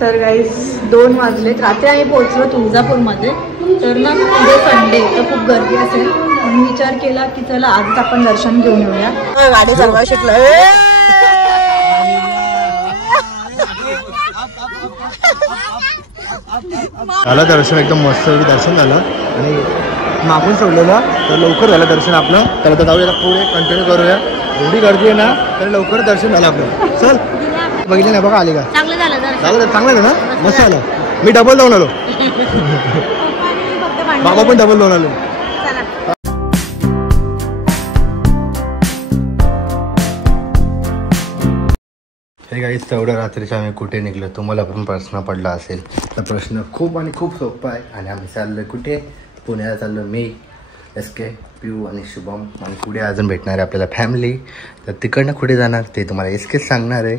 तर गाईस 2 वाजलेत. रात्री आम्ही पोहोचलो तुळजापूरमध्ये. तर ना उद्या संडे तर खूप गर्दी असेल म्हणून विचार केला की चला आजच आपण दर्शन घेऊन येऊया. गाडी चालवा शिकलोय. झालं दर्शन, एकदम मस्त दर्शन झालं आणि मागून सोडलेलं तर लवकर झालं दर्शन आपलं. तर आता जाऊया पुढे कंटिन्यू करूया. एवढी गर्दी आहे ना तर लवकर दर्शन झालं आपलं. चल बघितलं ना बघा आली का? चांगलं झालं ना, मस्त झालं. मी डबल जाऊन आलो. बाबा पण डबल जाऊन आलो. हे गाईस तेवढ्या रात्रीच्या आम्ही कुठे निघलो तुम्हाला पण प्रश्न पडला असेल. तर प्रश्न खूप आणि खूप सोपा आहे. आणि आम्ही चाललो कुठे? पुण्याला चाललो. मी SK, पिऊ आणि शुभम आणि पुढे अजून भेटणार आहे आपल्याला फॅमिली. तर तिकडनं कुठे जाणार ते तुम्हाला SK सांगणार आहे.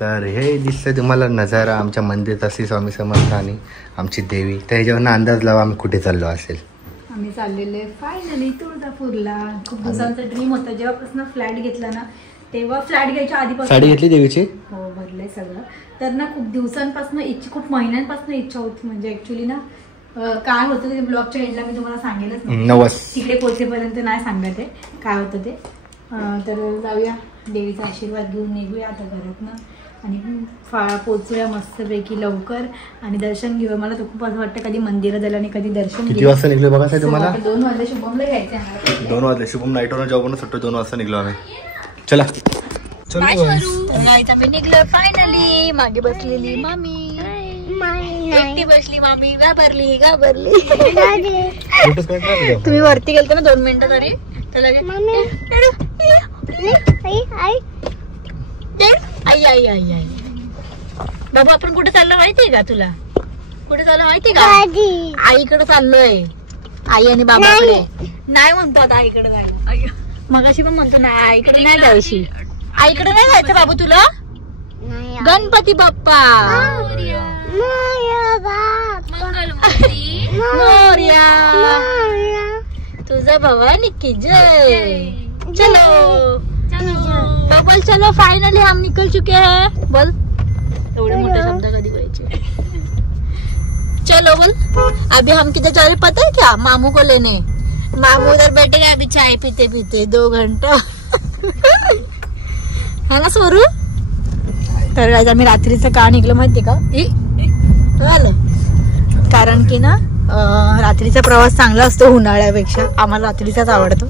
तर हे दिसतं तुम्हाला नजारा आमच्या मंदिरात असे स्वामी समर्थ आणि आमची देवी. तर ह्याच्यावरनं अंदाज लावा आम्ही कुठे चाललो असेल. आम्ही चाललेले फायनली तुळजापूरला. खूप दिवसांचा ड्रीम होता. जेव्हापासून फ्लॅट घेतला ना तेव्हा फ्लॅट घ्यायच्या आधीपासून साडी घेतली देवीची. हो भरलंय सगळं. तर ना खूप दिवसांपासून इच्छा, खूप महिन्यांपासून इच्छा होती. म्हणजे ऍक्च्युली ना काय होतं ते ब्लॉगच्या एंडला मी तुम्हाला सांगेलच तिकडे पोहोचेपर्यंत नाही सांगत आहे काय होतं ते. तर जाऊया देवीचा आशीर्वाद घेऊन निघूया आता घरातनं आणि पोचूया मस्तपैकी लवकर आणि दर्शन घेऊया. मला तर खूप असं वाटतं कधी मंदिरात जायला आणि कधी दर्शन. किती वाजता निघलो बघा साहेब तुम्हाला? 2 वाजले. शुभमला घ्यायचं 2 वाजले. शुभम नाईटवर जॉब सुट्टो 2 वाजता निघलो आम्ही. चला आम्ही निघलो फायनली. मागे बसलेली मामी एकटी बसली. मामी घाबरली. तुम्ही वरती गेलतो ना 2 मिनिटं तरी तर आई बाबा आपण कुठे चाललो माहितीये का तुला? कुठे चाललो माहितीये का? आईकडे चाललोय. आई आणि बाबाकडे नाही म्हणतो आता आईकडे जायला. मगाशी पण म्हणतो ना आईकडे नाही जायची. आईकडे नाही जायचं बाबू तुला. गणपती बाप्पा मोरया तुझा भवानी की जय. चलो बबल चलो फाइनली हम निकल चुके हैं. बोल एवढे मोठे शब्द कधी बोलायचे. चलो बोल. अभी हम किधर जा रहे पता है क्या? मामू को लेने. मामू उधर बैठेगा अभी चाय पीते पीते 2 घंटा है ना सोरू. तर आज आम्ही रात्रीचं का निघलो माहितीये का? कारण की ना रात्रीचा प्रवास चांगला असतो उन्हाळ्यापेक्षा. आम्हाला रात्रीचाच आवडतो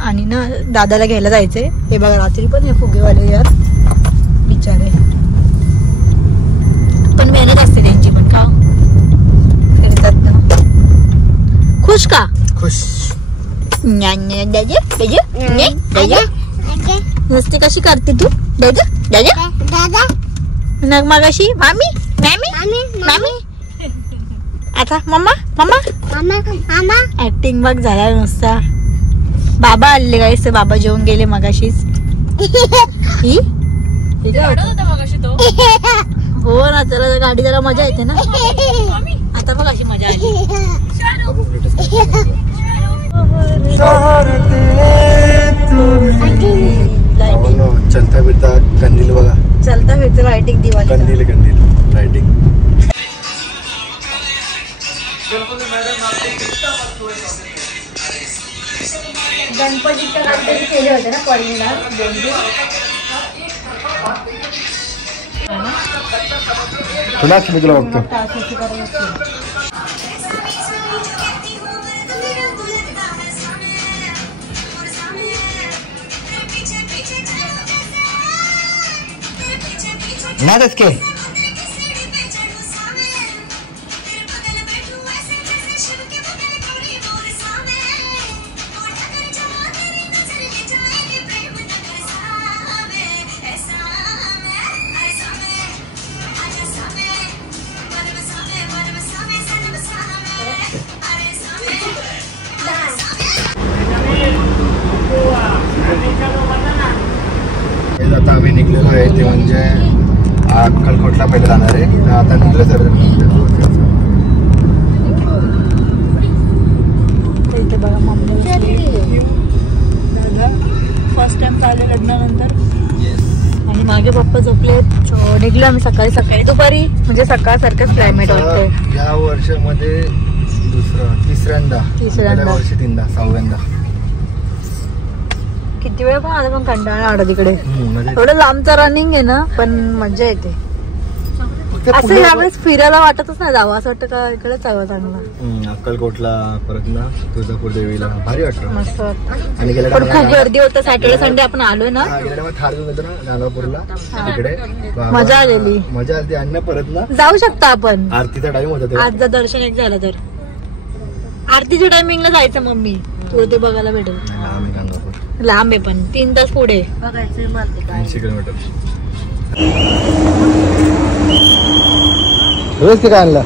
आणि ना दादाला घ्यायला जायचंय. हे बघा रात्री पण हे फुगेवाले यार बिचारे पण मेहनत असते त्यांची पण का करतात ना. खुश का? खुश. मस्ती कशी करते तू? दादा नग मगाशी मामी मामी मामी आता मम्मा मम्मा मम्मा ऍक्टिंग बघ झाला नुसता. बाबा आले गाईस. बाबा जेवून गेले मगाशीच. हो ना त्याला गाडी जरा मजा येते ना. आता बघ अशी मजा आली. चलता फिरता कंदील बघा. चलता फिरता लाइटिंग दिवाळी कंदील कंदील लाइटिंग. गणपतीच्या काहीतरी केले होते ना कॉलनीला. तुलाच मी तुला बघतो. नाच के आता आम्ही निघलेलो आहे ते म्हणजे अक्कलकोटला पहिले जाणार आहे. आता निघलं सर इथे बघा मम्मी दादा फर्स्ट टाइम पाहिले लग्नानंतर. आणि मागे पप्पा झोपलेत. निघलो आम्ही सकाळी सकाळी. दुपारी म्हणजे सकाळ सारखंच क्लायमेट वाटतंय. या वर्षामध्ये तिसऱ्यांदा वर्षी 3दा 6व्यांदा. किती वेळ पण आता पण कंटाळा आला तिकडे. थोडं लांबचं रनिंग आहे ना पण मजा येते. असं यावेळेस फिरायला वाटतच नाही जावं. असं वाटतं का इकडेच जावं चांगलं. अक्कलकोटला परत ना तुळजापूर देवीला भारी वाटतं. मस्त वाटतं. आणि पण खूप गर्दी होतं. सॅटर्डे संडे आपण आलोय ना. थार घेऊन येतो ना नानापूरला तिकडे. मजा आलेली. मजा आली. आणि परत ना जाऊ शकता आपण. आरतीचा टाइम होता. आज जर दर्शन एक झालं तर आरतीच्या टायमिंगला जायचं मम्मी. तुला ते बघायला भेटेल. लांब आहे पण 3 तास पुढे बघायचं. 80 किलोमीटर. रोज काय आणलं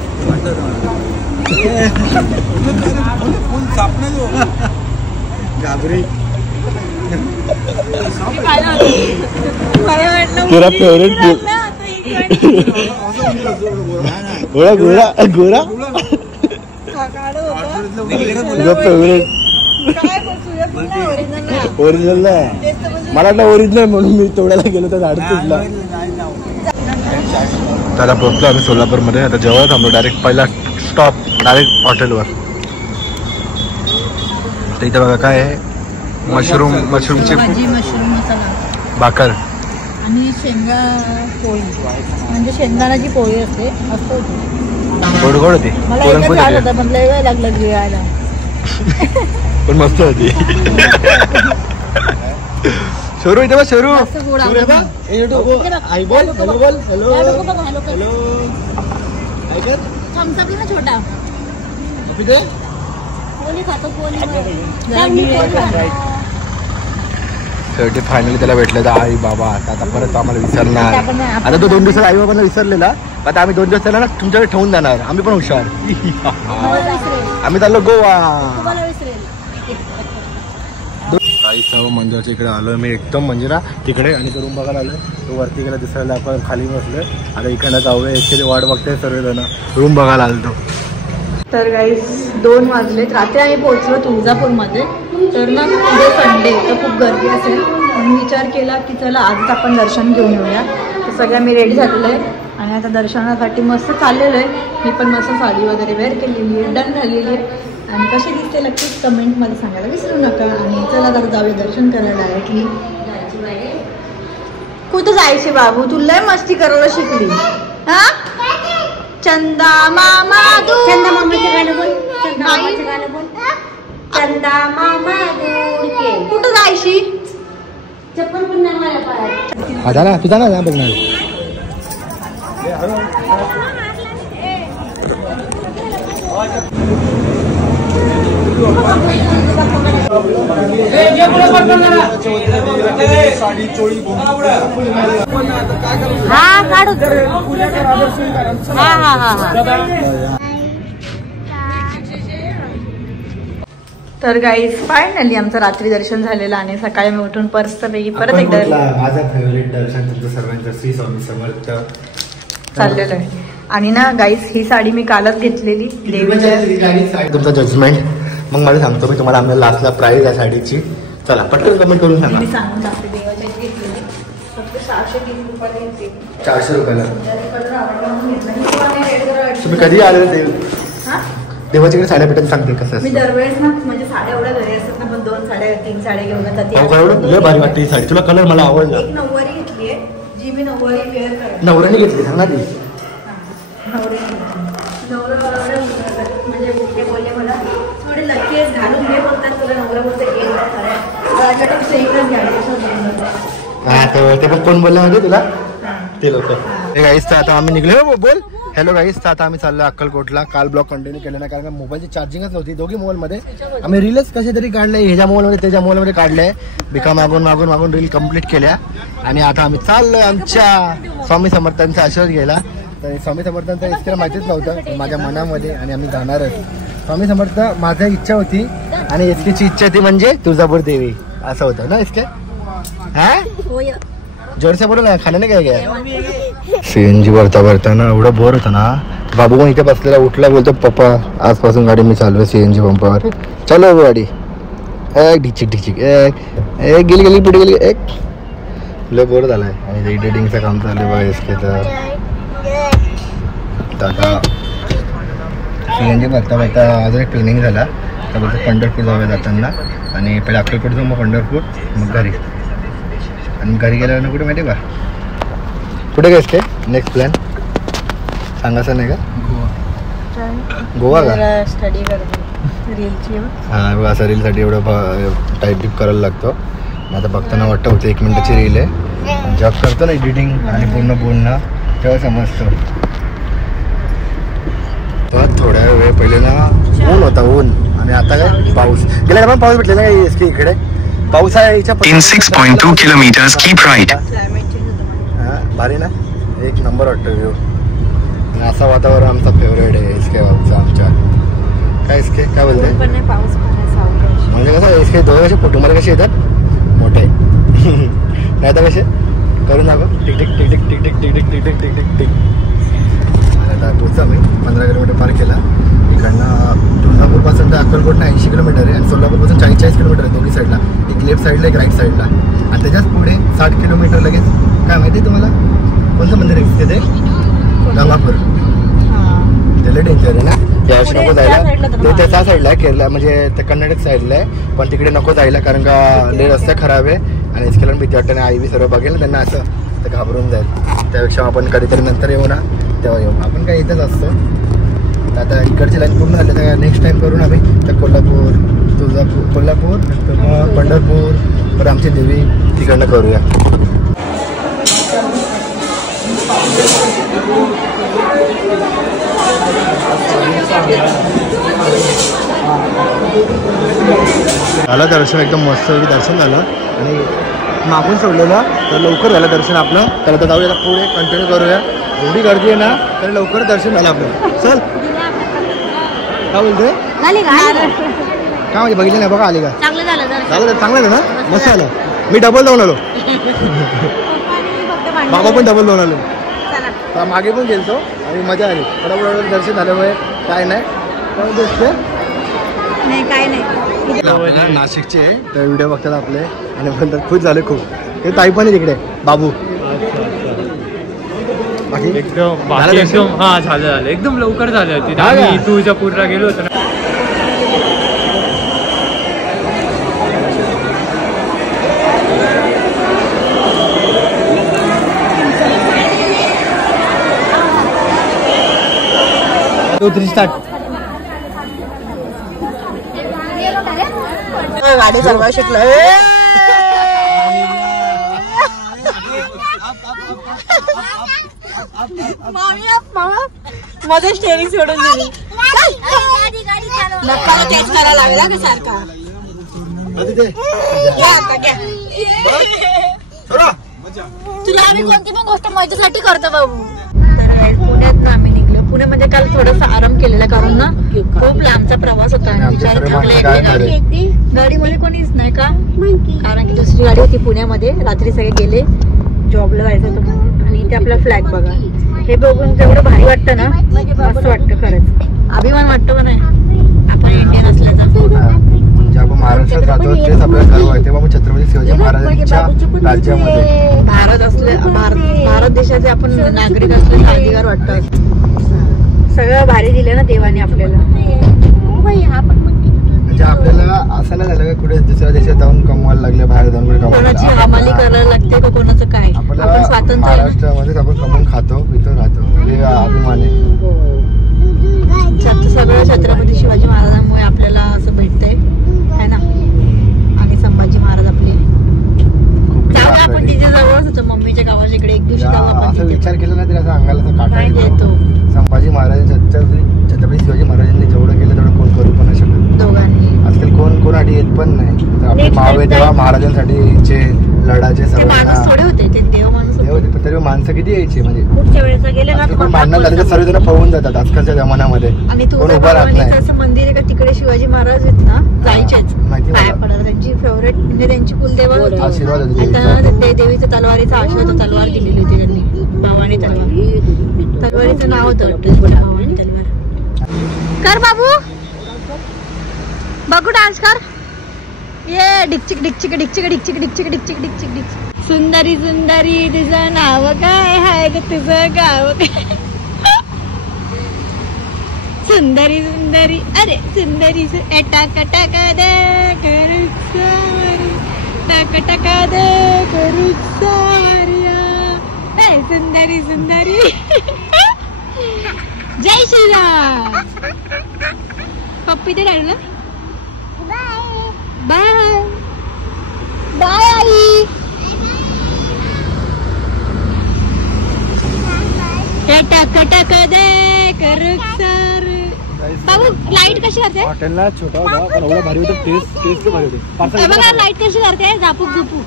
तुला फेवरेट गोरा गोरा गोरा तुझा फेवरेट ओरिजिनल नाही. मला वाटलं ओरिजिनल म्हणून मी तेवढ्याला गेलो तर झाड तुटला. त्याला पोहोचलो आम्ही सोलापूरमध्ये. आता जेव्हा थांबलो डायरेक्ट पहिला स्टॉप डायरेक्ट हॉटेलवर. तर इथे बघा काय आहे मशरूमची मशरूम मसाला भाकर आणि शेंगा पोळी म्हणजे शेंगदाण्याची पोळी असते. मस्त होती. गोड गोड होती. मला एकच झालं होतं पण लय वेळ लागला गिळायला. पण मस्त होती. शरू इथे बघ. शरू छोटा शेवटी फायनली त्याला भेटलं. तर आई बाबा आता परत आम्हाला विसरणार. आता तो 2 दिवसात आई बाबांना विसरलेला. आता आम्ही 2 दिवस त्याला ना तुमच्याकडे ठेवून जाणार. आम्ही पण हुशार. आम्ही चाललो गोवा. काही सर्व मंदिराच्या इकडे आलोय मी एकदम म्हणजे ना तिकडे. आणि तो रूम बघायला आलोय. तो वरती गेला दिसायला आपण खाली बसलोय. आता इकडनं जाऊया. एकतरी वाट बघते सर्वजण. रूम बघायला आलो. तर गाईस 2 वाजलेत. रात्री आम्ही पोहोचलो तुळजापूरमध्ये. तर ना उद्या संडे तर खूप गर्दी असेल म्हणून विचार केला की चला आजच आपण दर्शन घेऊन येऊया. तर सगळ्या मी रेडी झालेलं आहे आणि आता दर्शनासाठी मस्त चाललेलं आहे. मी पण मस्त साडी वगैरे वेअर केलेली आहे. डन झालेली आहे. आणि कशी दिसते नक्कीच कमेंटमध्ये सांगायला विसरू नका. आणि चला आता जाऊया दर्शन करायला डायरेक्टली. कुठं जायचे बाबू? तू लय मस्ती करायला शिकली. हा चंदा मामा चंदा मामाचं गाणं बोल. चंदा मामाचं गाणं बोल. चंदा मामा दूर के. कुठं जायची? चप्पल पुन्हा मला पायात. आता ना तुझा ना बघणार. हा काढू. हा तर गाईज फायनली आमचं रात्री दर्शन झालेलं आणि सकाळी मी उठून पर्सचं पैकी परत एकदा माझं फेवरेट दर्शन तुमचं सर्वांचं श्री स्वामी समर्थ चाललेलं आहे. आणि ना गाईज ही साडी मी कालच घेतलेली देवीच्या. तुमचं जजमेंट मग मला सांगतो मी तुम्हाला. आम्हाला लास्टला प्राइस आहे साडीची. चला पटकन कमेंट करून सांगा. मी सांगून टाकते. देवाच्या घेतलेली फक्त 630 रुपयाला घेतली. 400 रुपयाला. तुम्ही कधी आले देवाच्याकडे साड्या भेटत सांगते कसं. मी दरवेळेस ना म्हणजे साड्या एवढ्या घरी असतात ना पण 2 साड्या 3 साड्या घेऊन येतात. एवढं भारी वाटते ही साडी. तुला कलर मला आवडला. एक नऊवारी घेतली आहे जी मी नऊवारी वेअर करते. नवऱ्याने घेतली सांग ना ती. म्हणजे ते बोलले मला थोडे लकीज घालून घे बोलतात. तुला नवरा बोलते ते पण कोण बोलला म्हणजे तुला ते लोक. गाईस तर आता आम्ही निघलो. बोल हॅलो गाईस. तर आता आम्ही चाललो अक्कलकोटला. काल ब्लॉग कंटिन्यू केलं ना कारण मोबाईलची चार्जिंगच नव्हती. दोघी मोबाईलमध्ये आम्ही रीलच कसे तरी काढले. ह्याच्या मोबाईलमध्ये त्याच्या मोबाईलमध्ये काढले. बिका मागून रील कम्प्लीट केल्या. आणि आता आम्ही चाललोय आमच्या स्वामी समर्थांचा आशीर्वाद घ्यायला. तर स्वामी समर्थांचा इतकं माहितीच नव्हतं माझ्या मनामध्ये. आणि आम्ही जाणारच. स्वामी समर्थ माझी इच्छा होती आणि एसकेची इच्छा होती म्हणजे तुळजापूर देवी असं होतं ना. इसके हा जोरसे बोल ना. खाण्याने काय काय सीएनजी भरताना एवढं बोर होतं ना. बाबू पण इथे बसलेला उठला बोलतो पप्पा आजपासून गाडी मी चालू सीएनजी पंपावर. चलो गाडी एक ढिचिक ढिचिक एक गेली पुढे गेली. एक लय बोर झालाय आणि एडिटिंगचं काम चालू आहे बघा एसके. तर आता CNG भरता भरता अजून एक ट्रेनिंग झाला. तर बोलतो पंढरपूर जाऊया जाताना आणि पहिले अक्कलकोट जाऊ मग पंढरपूर मग घरी. आणि घरी गेल्यावर कुठे माहिती आहे का कुठे गेस काय नेक्स्ट प्लॅन सांगायचं नाही का? गोवा का? स्टडी करतो रीलची. हां बघा असं रीलसाठी एवढं टाईप बिप करायला लागतो. मग आता बघताना वाटतं होतं 1 मिनिटाची रील आहे. जॉब करतो ना एडिटिंग आणि पूर्ण बोलणं तेव्हा समजतं. तर थोड्या वेळ पहिले ना ऊन होता ऊन आणि आता काय पाऊस. गेल्या पण पाऊस भेटलेला काय की इकडे पाऊस आहे. In 6.2 kilometers, keep right. हां भारी ना एक नंबर वाटतं व्ह्यू. आणि असं वातावरण आमचा फेवरेट आहे एसके बाबूचा आमच्या. काय एसके काय बोलते म्हणजे कसं एसके दोघं कसे फोटोमध्ये कसे येतात मोठे नाही तर कसे करून दाखव tick tick tick tick tick tick tick tick tick tick tick tick. आता पोचतो मी 15 किलोमीटर पार केला. इकडनं तुळजापूरपासून तर अक्कलकोटला 80 किलोमीटर आहे आणि सोलापूरपासून 40 किलोमीटर आहे दोन्ही साईडला. एक लेफ्ट साईडला एक राईट साईडला. आणि त्याच्याच पुढे 60 किलोमीटर लगेच काय माहिती आहे तुम्हाला कोणतं मंदिर आहे तिथे? गंगापूर. ते लय डेंजर आहे ना यावर्षी नको जायला. ते त्या साईडला आहे केरला म्हणजे ते कर्नाटक साईडला आहे पण तिकडे नको जायला कारण का लय रस्ते खराब आहे आणि इसकेला भीती वाटते. आणि आई बी सर्व बघेल ना त्यांना असं तर घाबरून जाईल. त्यापेक्षा आपण कधीतरी नंतर येऊ ना तेव्हा येऊ. आपण काय इथंच असतो. आता इकडची लाईन पूर्ण झाली तर नेक्स्ट टाइम करू ना आम्ही तर कोल्हापूर कोल्हापूर तर मग पंढरपूर परत आमची देवी तिकडनं करूया. झालं दर्शन एकदम मस्त दर्शन झालं आणि मागून सोडलेलं तर लवकर झालं दर्शन आपलं. तर आता जाऊया पुढे कंटिन्यू करूया. एवढी गर्दी आहे ना तर लवकर दर्शन झालं आपलं. चल काय बोलतोय काय म्हणजे बघितलं नाही बघा आली का? चांगलं झालं झालं चांगलं झालं ना मस्त झालं. मी डबल जाऊन आलो बाबा पण डबल जाऊन आलो. मागे पण गेलतो आणि मजा आली. बरोबर दर्शन झाल्यामुळे काय नाही काय नाही. नाशिकचे तर व्हिडिओ बघतात आपले आणि म्हणतात खुश झाले खूप. ते ताई पण आहे तिकडे बाबू. एकदम हा झालं एकदम लवकर झालं. तिथे आम्ही तुळजापूरला गेलो होतो ना. गाडी चालवा शिकलं. माझं स्टेअरिंग सोडून दिली. नक्काला चेंज करायला लागला का सारखा. तुला आम्ही कोणती पण गोष्ट माझ्यासाठी करतो बाबू. तर पुण्यात ना आम्ही निघलो. पुणे म्हणजे काल थोडासा आराम केलेला कारण ना खूप लांबचा प्रवास होता. गाडीमध्ये कोणीच नाही का कारण की दुसरी गाडी होती पुण्यामध्ये. रात्री सगळे गेले जॉबला जायचं होतं म्हणून. आणि इथे आपला फ्लॅग बघा. हे बघून जेवढं भारी वाटतं ना मस्त वाटतं खरंच. अभिमान वाटतो का नाही आपण इंडियन असल्याचा. म्हणजे आपण महाराष्ट्रात राहतो तेच आपल्याला गर्व आहे. तेव्हा आपण छत्रपती शिवाजी महाराजांच्या राज्यामध्ये भारत देशाचे आपण नागरिक असल्याचा अधिकार वाटतात. सगळं भारी दिलं ना देवाने आपल्याला. म्हणजे आपल्याला असं नाही झालं का कुठे दुसऱ्या देशात जाऊन कमवायला लागले बाहेर जाऊन कुठे कोणाची हमाली करायला लागते का कोणाचं काय. आपण स्वातंत्र्य महाराष्ट्रामध्येच आपण कमवून खातो पितो राहतो हे अभिमान आहे. सगळं छत्रपती शिवाजी महाराजांमुळे आपल्याला असं भेटतंय है ना. आणि संभाजी महाराज आपले आपण तिथे जवळच होतो मम्मीच्या गावाच्या इकडे. एक दिवशी जाऊ आपण. असं विचार केला ना तरी असं अंगाला काटा येतो. संभाजी महाराज छत्रपती शिवाजी महाराजांनी जेवढं केलं तेवढं कोण करू पण नाही शकत दोघांनी. आजकाल कोण कोणासाठी येत पण नाही. तर आपले मावे तेव्हा महाराजांसाठी लढाचे सर्व थोडे होते ते देव माणूस होते तरी माणसं किती यायची म्हणजे पुढच्या वेळेस गेले ना कोण भांडण झालं तर सर्वजण पळून जातात आजकालच्या जमान्यामध्ये. आणि कोण उभा राहत नाही. असं मंदिर आहे का तिकडे शिवाजी महाराज आहेत ना जायचेच पाया पडायला. त्यांची फेवरेट म्हणजे त्यांची कुलदेवा होती. आशीर्वाद होते. आता देवीचं तलवारीचा आशीर्वाद तलवार दिलेली होती त्यांनी. मावाणी तलवार. तलवारीचं नाव होतं मावाणी तलवार. कर बाबू बघू डान्स कर. ये डिकचिक डिकचिक डिकचिक डिकचिक डिकचिक डिकचिक डिकचिक डिकचिक. सुंदरी सुंदरी तुझं नाव काय हाय ग तुझं गाव काय सुंदरी सुंदरी अरे सुंदरी टाका टाका दे करू सारी टाका टाका दे करू सारिया सुंदरी सुंदरी जय श्रीराम पप्पी ते काढलं बाय बाय आई टाक टाक दे करू सर बाबू लाईट कशी करते हॉटेलला छोटा होता पण एवढा भारी होता टेस्ट भारी होते बघा लाईट कशी करते झापूक झुपूक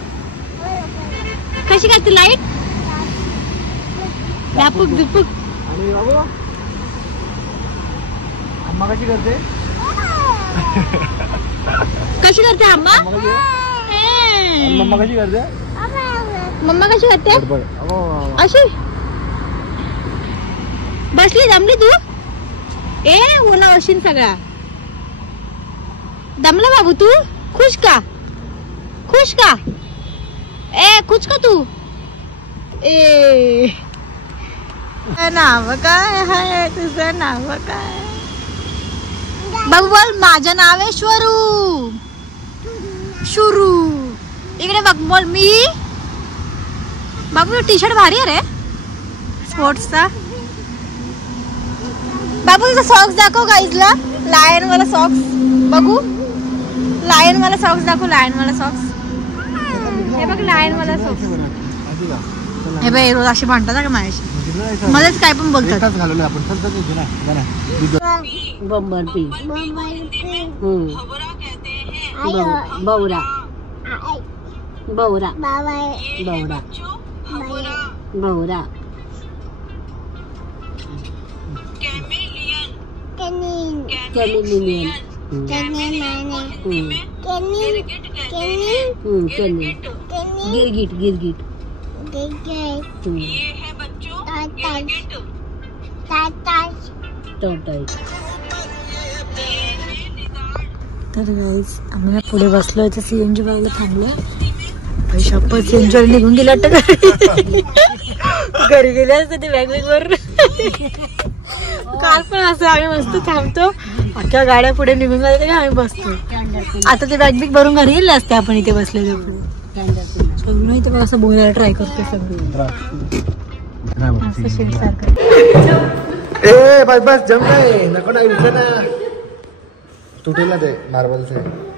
कशी करते लाईट झापूक झुपूक आणि बाबू अम्मा कशी करते कशी करते अम्मा मम्मा कशी करते मम्मा कशी करते अशी बसली दमली तू ए ओला वशीन सगळा दमला बाबू तू खुश का ए खुश का तू ए नाव काय हाय तुझं नाव काय बाबू बोल माझं नाव आहे शुरू इकडे बघ बोल मी बाबू टी शर्ट भारी आहे रे स्पोर्ट्सचा बाबू तुझा सॉक्स दाखव गाईजला लायन वाला सॉक्स बघू लायन वाला सॉक्स दाखव लायन वाला सॉक्स हे बघ लायन वाला सॉक्स हे बघ रोज अशी भांडतात का माझ्याशी मध्येच काय पण बोलतात बंबरपी बौरा बौरा बौरा बौरा कैमिलियन गिरगिट गिरगिट ये है बच्चों तर गाईज आम्ही ना पुढे बसलोय तर सीएनजी बघायला थांबलोय शपथ सीएनजी निघून गेला घरी गेले असते ते बॅग वर काल पण असं आम्ही मस्त थांबतो अख्ख्या गाड्या पुढे निघून जाते का आम्ही बसतो आता ते बॅग बिग भरून घरी गेले असते आपण इथे बसलेले पुढे इथे बघ असं बोलायला ट्राय करतो सगळं असं शेड सारखं ए बस बस जम नाही नको नाही तुटेल ना ते मार्बलचे